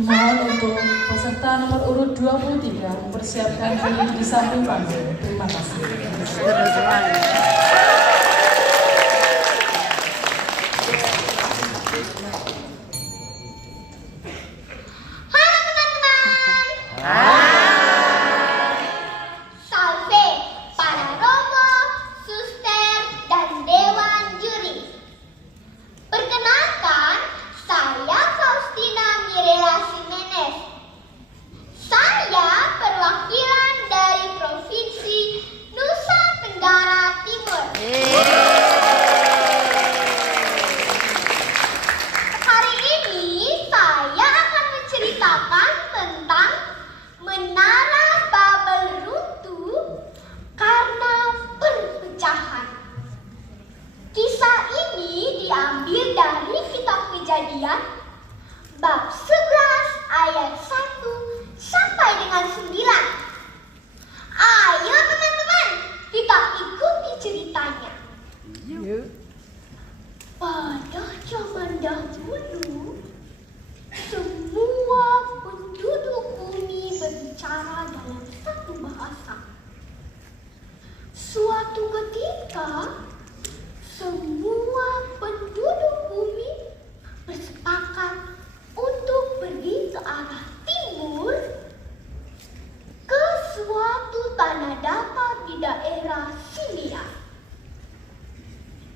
Dimohon untuk peserta nomor urut 23 mempersiapkan diri di samping panggung. Terima kasih. Bab 11 ayat 1 sampai dengan 9. Ayo teman-teman, kita ikuti ceritanya. Pada zaman dahulu, semua penduduk bumi berbicara dalam satu bahasa. Suatu ketika, semua penduduk bumi bersepakat untuk pergi ke arah timur ke suatu tanah datar di daerah Sinear.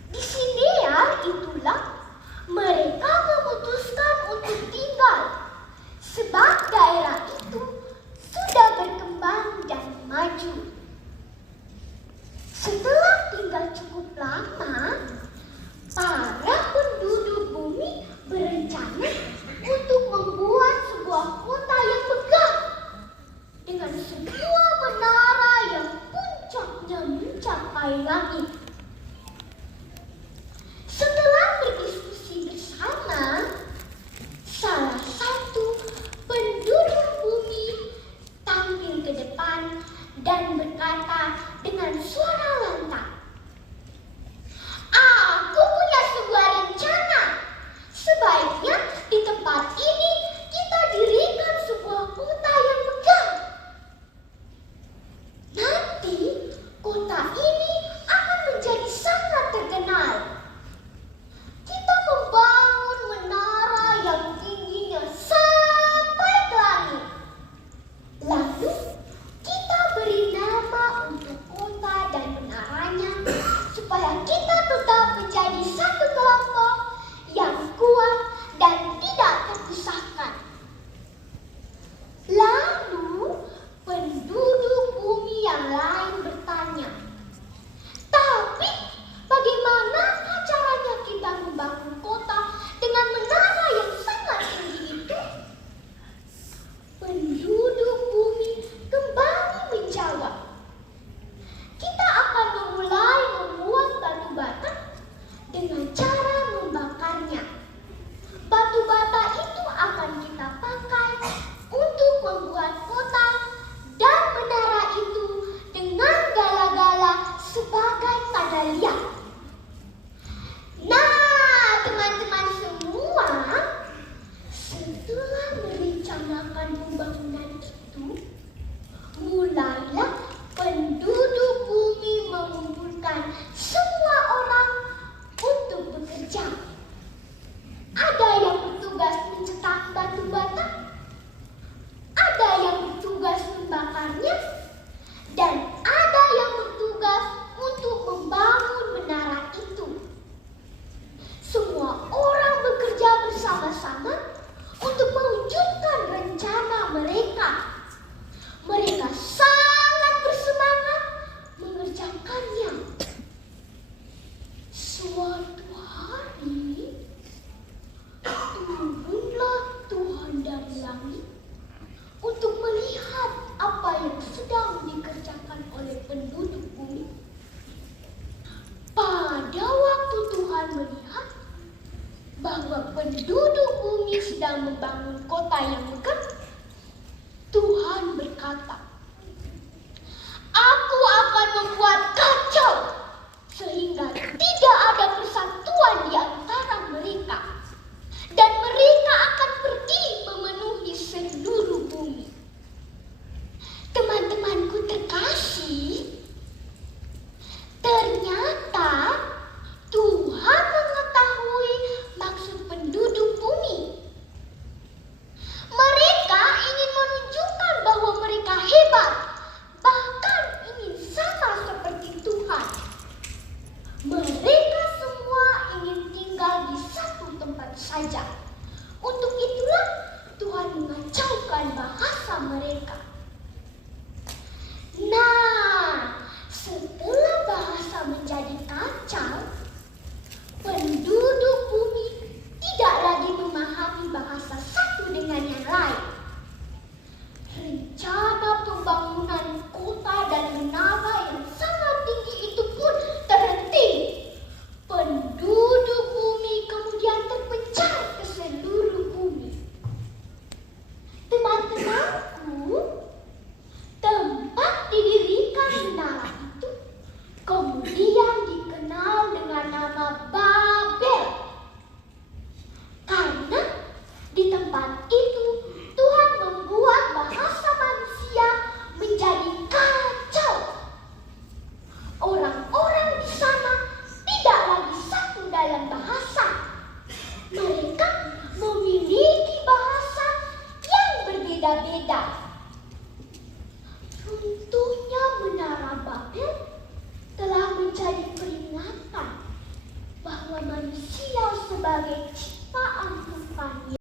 Di Sinear itulah mereka memutuskan untuk tinggal, sebab daerah itu sudah berkembang dan maju. Setelah tinggal cukup lama, para penduduk bumi berencana untuk membuat sebuah kota yang megah dengan sebuah menara yang puncaknya mencapai langit. Setelah berdiskusi bersama, salah satu penduduk bumi tampil ke depan dan berkata dengan suara lantang, "Aku punya sebuah rencana. Sebaiknya di tempat ini kita dirikan sebuah kota yang megah. Nanti kota ini akan menjadi sangat terkenal. Kita membangun menara yang tingginya sampai ke langit. Lalu kita beri nama untuk kota dan menaranya supaya kita tetap menjadi satu kelompok yang kuat dan tidak terpisahkan." Lalu penduduk bumi yang lain bertanya, "Tapi bagaimana caranya kita membangun kota dengan menara yang sangat tinggi itu?" Penduduk bumi kembali menjawab, "Kita akan memulai membuat batu bata dengan cara membakarnya. Batu bata itu akan kita pakai untuk membuat kota dan menara itu dengan gala-gala sebagai tanda lihat." Nah, teman-teman semua, setelah merencanakan pembangunan itu, mulailah penduduk bumi mengumpulkan semua orang untuk bekerja. Ada yang bertugas mencetak batu bata, ada yang bertugas membakarnya, dan ada yang bertugas untuk membangun menara itu. Semua orang bekerja bersama-sama untuk mewujudkan rencana mereka. Mereka sangat bersemangat mengerjakannya. Suatu hari, turunlah Tuhan dari langit untuk melihat apa yang sedang dikerjakan oleh penduduk bumi. Pada waktu Tuhan melihat bahwa penduduk bumi sedang membangun kota yang megah, Tuhan berkata, "Aku akan membuat kacau sehingga tidak ada persatuan di antara mereka, dan mereka akan pergi memenuhi berbeda-beda. Runtuhnya Menara Babel telah menjadi peringatan bahwa manusia sebagai ciptaan Tuhan